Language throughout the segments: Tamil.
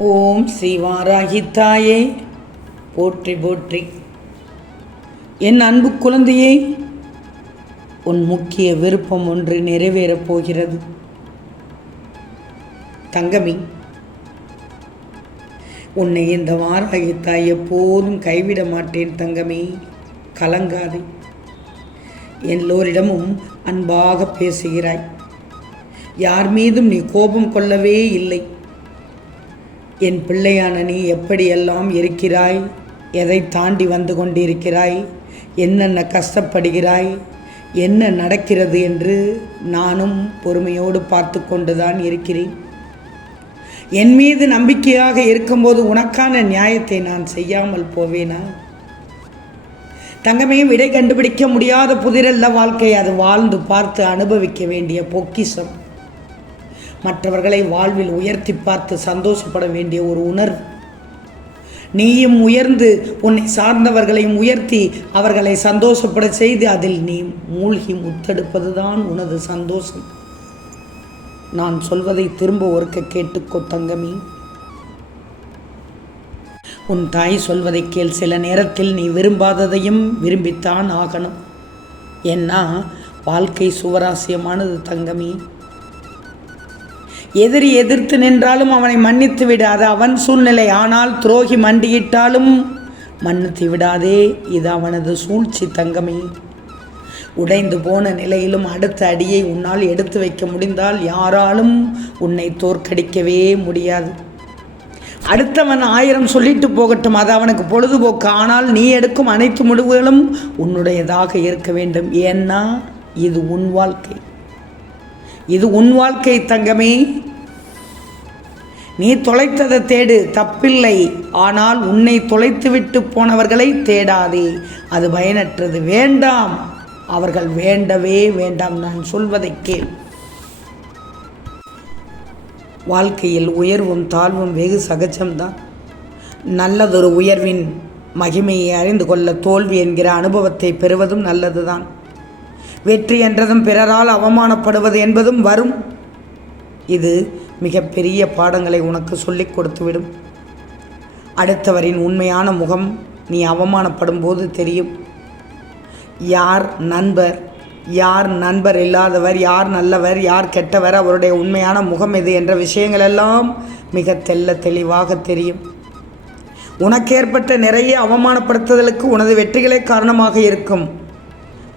ஓம் ஸ்ரீ வாராகித்தாயே போற்றி போற்றி. என் அன்பு குழந்தையே உன் முக்கிய விருப்பம் ஒன்று நிறைவேறப் போகிறது. தங்கமி உன்னை இந்த வாராகித்தாய் எப்போதும் கைவிட மாட்டேன் தங்கமி. கலங்காதே. எல்லோரிடமும் அன்பாக பேசுகிறாய். யார் மீதும் நீ கோபம் கொள்ளவே இல்லை. என் பிள்ளையான நீ எப்படியெல்லாம் இருக்கிறாய்? எதை தாண்டி வந்து கொண்டிருக்கிறாய்? என்னென்ன கஷ்டப்படுகிறாய்? என்ன நடக்கிறது என்று நானும் பொறுமையோடு பார்த்து கொண்டுதான் இருக்கிறேன். என் மீது நம்பிக்கையாக இருக்கும்போது உனக்கான நியாயத்தை நான் செய்யாமல் போவேனா? தங்கமே விடை கண்டுபிடிக்க முடியாத புதிரல்ல வாழ்க்கை அது வாழ்ந்து பார்த்து அனுபவிக்க வேண்டிய பொக்கிஷம். மற்றவர்களை வாழ்வில் உயர்த்தி பார்த்து சந்தோஷப்பட வேண்டிய ஒரு உணர்வு நீயும் உயர்ந்து உன்னை சார்ந்தவர்களையும் உயர்த்தி அவர்களை சந்தோஷப்பட செய்து அதில் நீ மூழ்கி முத்தெடுப்பதுதான் உனது சந்தோஷம். நான் சொல்வதை திரும்ப ஒருக்க கேட்டுக்கோ தங்கமி. உன் தாய் சொல்வதை கேள். சில நேரத்தில் நீ விரும்பாததையும் விரும்பித்தான் ஆகணும். ஏன்னா வாழ்க்கை சுவராசியமானது தங்கமி. எதிரி எதிர்த்து நின்றாலும் அவனை மன்னித்து விடு அது அவன் சூழ்நிலை. ஆனால் துரோகி மண்டியிட்டாலும் மன்னித்து விடாதே இது அவனது சூழ்ச்சி தங்கமே. உடைந்து போன நிலையிலும் அடுத்த அடியை உன்னால் எடுத்து வைக்க முடிந்தால் யாராலும் உன்னை தோற்கடிக்கவே முடியாது. அடுத்தவன் ஆயிரம் சொல்லிட்டு போகட்டும் அது அவனுக்கு பொழுதுபோக்கு. ஆனால் நீ எடுக்கும் அனைத்து முடிவுகளும் உன்னுடையதாக இருக்க வேண்டும். ஏன்னா இது உன் வாழ்க்கை. இது உன் வாழ்க்கை தங்கமே. நீ தொலைத்ததை தேடு தப்பில்லை. ஆனால் உன்னை தொலைத்துவிட்டு போனவர்களை தேடாதே. அது பயனற்றது. வேண்டாம். அவர்கள் வேண்டவே வேண்டாம். நான் சொல்வதை கேள். வாழ்க்கையில் உயர்வும் தாழ்வும் வெகு சகஜம்தான். நல்லதொரு உயர்வின் மகிமையை அறிந்து கொள்ள தோல்வி என்கிற அனுபவத்தை பெறுவதும் நல்லதுதான். வெற்றி என்றதும் பிறரால் அவமானப்படுவது என்பதும் வரும். இது மிகப்பெரிய பாடங்களை உனக்கு சொல்லிக் கொடுத்துவிடும். அடுத்தவரின் உண்மையான முகம் நீ அவமானப்படும் போது தெரியும். யார் நண்பர் யார் நண்பர் இல்லாதவர் யார் நல்லவர் யார் கெட்டவர் அவருடைய உண்மையான முகம் எது என்ற விஷயங்கள் எல்லாம் மிக தெல்ல தெளிவாக தெரியும். உனக்கு ஏற்பட்ட நிறைய அவமானப்படுத்துதலுக்கு உனது வெற்றிகளே காரணமாக இருக்கும்.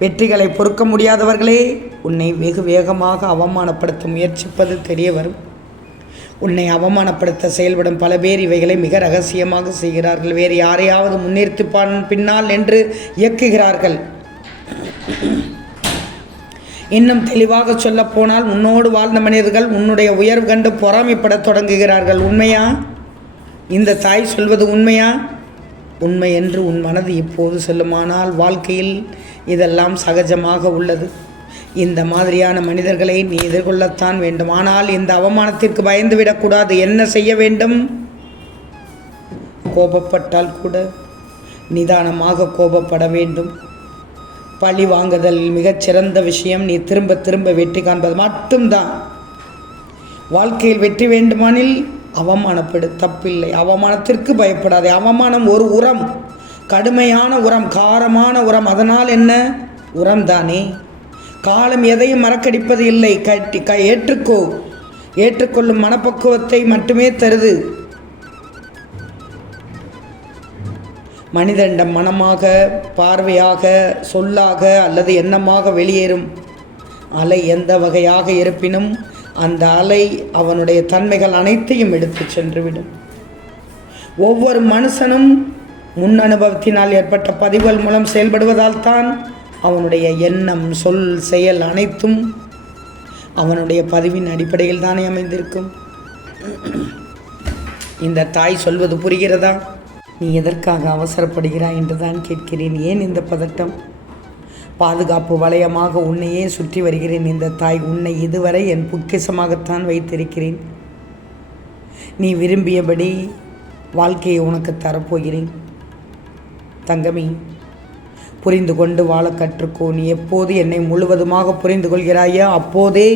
வெற்றிகளை பொறுக்க முடியாதவர்களே உன்னை வெகு வேகமாக அவமானப்படுத்த முயற்சிப்பது தெரிய வரும். உன்னை அவமானப்படுத்த செயல்படும் பல பேர் இவைகளை மிக ரகசியமாக செய்கிறார்கள். வேறு யாரையாவது முன்னிறுத்திப்பான் பின்னால் என்று இயக்குகிறார்கள். இன்னும் தெளிவாக சொல்ல போனால் உன்னோடு வாழ்ந்த மனிதர்கள் உன்னுடைய உயர்வு கண்டு பொறாமைப்படத் தொடங்குகிறார்கள். உண்மையா? இந்த தாய் சொல்வது உண்மையா? உண்மை என்று உன் மனது இப்போது சொல்லுமானால் வாழ்க்கையில் இதெல்லாம் சகஜமாக உள்ளது. இந்த மாதிரியான மனிதர்களை நீ எதிர்கொள்ளத்தான் வேண்டும் ஆனால் இந்த அவமானத்திற்கு பயந்து விடக்கூடாது என்ன செய்ய வேண்டும்? கோபப்பட்டால் கூட நிதானமாக கோபப்பட வேண்டும். பழி வாங்குதல் மிகச்சிறந்த விஷயம். நீ திரும்ப திரும்ப வெற்றி காண்பது மட்டும்தான். வாழ்க்கையில் வெற்றி வேண்டுமானில் அவமானப்படு தப்பில்லை. அவமானத்திற்கு பயப்படாதே. அவமானம் ஒரு உரம். கடுமையான உரம் காரமான உரம். அதனால் என்ன? உரம் தானே. காலம் எதையும் மறக்கடிப்பது இல்லை. கட்டி க ஏற்றுக்கோ. ஏற்றுக்கொள்ளும் மனப்பக்குவத்தை மட்டுமே தருது. மனிதண்டம் மனமாக பார்வையாக சொல்லாக அல்லது எண்ணமாக வெளியேறும். அலை எந்த வகையாக இருப்பினும் அந்த அலை அவனுடைய தன்மைகள் அனைத்தையும் எடுத்துச் சென்றுவிடும். ஒவ்வொரு மனுஷனும் முன் அனுபவத்தினால் ஏற்பட்ட பதிவுகள் மூலம் செயல்படுவதால் தான் அவனுடைய எண்ணம் சொல் செயல் அனைத்தும் அவனுடைய பதிவின் அடிப்படையில் தானே அமைந்திருக்கும். இந்த தாய் சொல்வது புரிகிறதா? நீ எதற்காக அவசரப்படுகிறாய் என்று தான் கேட்கிறேன். ஏன் இந்த பதட்டம்? பாதுகாப்பு வளையமாக உன்னையே சுற்றி வருகிறேன். இந்த தாய் உன்னை இதுவரை என் பொக்கிசமாகத்தான் வைத்திருக்கிறேன். நீ விரும்பியபடி வாழ்க்கையை உனக்கு தரப்போகிறேன். தங்கமி புரிந்து கொண்டு வாழ கற்றுக்கோ. நீ எப்போது என்னை முழுவதுமாக புரிந்து கொள்கிறாயோ அப்போதே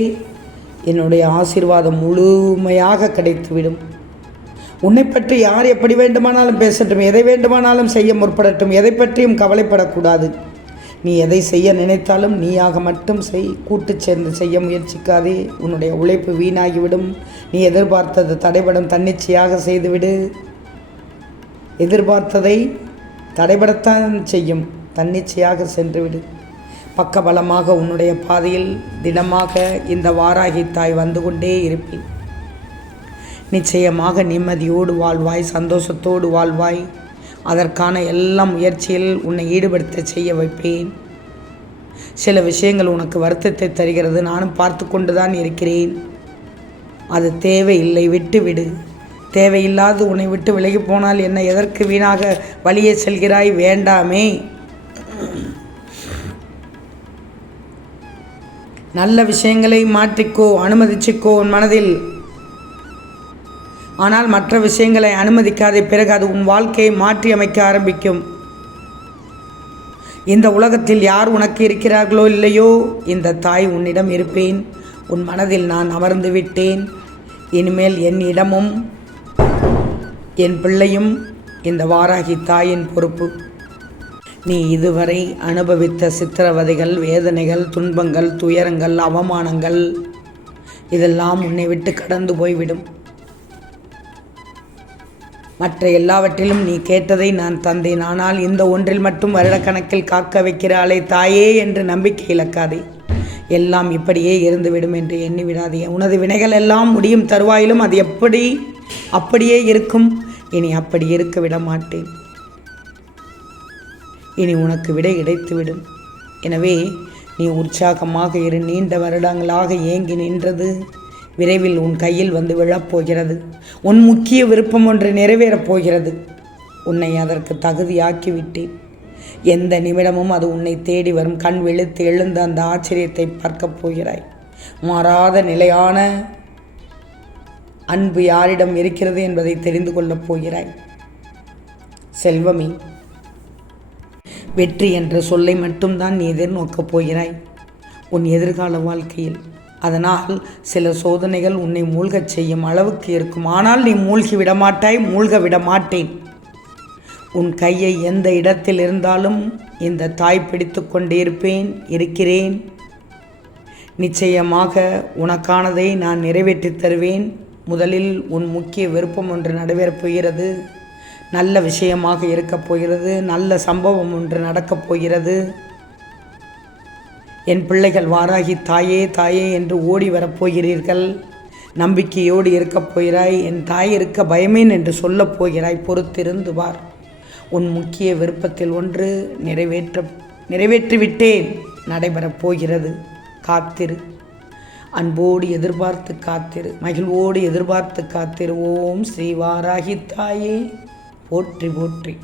என்னுடைய ஆசீர்வாதம் முழுமையாக கிடைத்துவிடும். உன்னை பற்றி யார் எப்படி வேண்டுமானாலும் பேசட்டும் எதை வேண்டுமானாலும் செய்ய முற்படட்டும் எதை பற்றியும் கவலைப்படக்கூடாது. நீ எதை செய்ய நினைத்தாலும் நீயாக மட்டும் செய் கூட்டு சேர்ந்து செய்ய முயற்சிக்காதே. உன்னுடைய உழைப்பு வீணாகிவிடும். நீ எதிர்பார்த்தது தடைபடும் தன்னிச்சையாக செய்துவிடு. எதிர்பார்த்ததை தடைபடத்தான் செய்யும். தன்னிச்சையாக சென்றுவிடு. பக்கபலமாக உன்னுடைய பாதையில் திடமாக இந்த வாராகி தாய் வந்து கொண்டே இருப்பேன். நிச்சயமாக நிம்மதியோடு வாழ்வாய் சந்தோஷத்தோடு வாழ்வாய். அதற்கான எல்லா முயற்சியில் உன்னை ஈடுபடுத்த செய்ய வைப்பேன். சில விஷயங்கள் உனக்கு வருத்தத்தை தருகிறது. நானும் பார்த்து கொண்டு தான் இருக்கிறேன். அது தேவையில்லை. விட்டு விடு தேவையில்லாது உன்னை விட்டு விலகி போனால் என்ன எதற்கு வீணாக வழியே செல்கிறாய்? வேண்டாமே. நல்ல விஷயங்களை மாற்றிக்கோ. அனுமதிச்சுக்கோ உன் மனதில். ஆனால் மற்ற விஷயங்களை அனுமதிக்காத பிறகு அது உன் வாழ்க்கையை மாற்றி அமைக்க ஆரம்பிக்கும். இந்த உலகத்தில் யார் உனக்கு இருக்கிறார்களோ இல்லையோ இந்த தாய் உன்னிடம் இருப்பேன். உன் மனதில் நான் அமர்ந்து விட்டேன். இனிமேல் என் இடமும் என் பிள்ளையும் இந்த வாராகி தாயின் பொறுப்பு. நீ இதுவரை அனுபவித்த சித்திரவதைகள் வேதனைகள் துன்பங்கள் துயரங்கள் அவமானங்கள் இதெல்லாம் உன்னை விட்டு கடந்து போய்விடும். மற்ற எல்லாவற்றிலும் நீ கேட்டதை நான் தந்தேன். ஆனால் இந்த ஒன்றில் மட்டும் வருடக்கணக்கில் காக்க வைக்கிறாளே தாயே என்று நம்பிக்கை இழக்காதே. எல்லாம் இப்படியே இருந்துவிடும் என்று எண்ணி விடாதே. உனது வினைகள் எல்லாம் முடியும் தருவாயிலும் அது எப்படி? அப்படியே இருக்கும். இனி அப்படி இருக்க விட மாட்டேன். இனி உனக்கு விடை கிடைத்துவிடும். எனவே நீ உற்சாகமாக இரு. நீண்ட வருடங்களாக ஏங்கி நின்றது. விரைவில் உன் கையில் வந்து விழப்போகிறது. உன் முக்கிய விருப்பம் ஒன்று நிறைவேறப் போகிறது உன்னை அதற்கு தகுதியாக்கிவிட்டேன். எந்த நிமிடமும் அது உன்னை தேடி வரும். கண் வெளுத்து எழுந்த அந்த ஆச்சரியத்தை பார்க்கப் போகிறாய். மாறாத நிலையான அன்பு யாரிடம் இருக்கிறது என்பதை தெரிந்து கொள்ளப் போகிறாய். செல்வமே வெற்றி என்ற சொல்லை மட்டும்தான் நீ எதிர்நோக்கப் போகிறாய். உன் எதிர்கால வாழ்க்கையில் அதனால் சில சோதனைகள் உன்னை மூழ்கச் செய்யும் அளவுக்கு இருக்கும். ஆனால் நீ மூழ்கி விடமாட்டாய் மூழ்க விடமாட்டேன். உன் கையை எந்த இடத்தில் இருந்தாலும் இந்த தாய் பிடித்து கொண்டே இருப்பேன் இருக்கிறேன். நிச்சயமாக உனக்கானதை நான் நிறைவேற்றித் தருவேன். முதலில் உன் முக்கிய விருப்பம் ஒன்று நடைபெறப் போகிறது. நல்ல விஷயமாக இருக்கப் போகிறது. நல்ல சம்பவம் ஒன்று நடக்கப் போகிறது. என் பிள்ளைகள் வாராகி தாயே தாயே என்று ஓடி வரப்போகிறீர்கள் நம்பிக்கையோடு இருக்கப் போகிறாய். என் தாய் இருக்க பயமேன் என்று சொல்லப் போகிறாய். பொறுத்திருந்து வார். உன் முக்கிய விருப்பத்தில் ஒன்று நிறைவேற்ற நிறைவேற்றிவிட்டேன். நடைபெறப் போகிறது. காத்திரு. அன்போடு எதிர்பார்த்து காத்திரு. மகிழ்வோடு எதிர்பார்த்து காத்திரு. ஓம் ஸ்ரீ வாராகி தாயே. போற்றி போற்றி.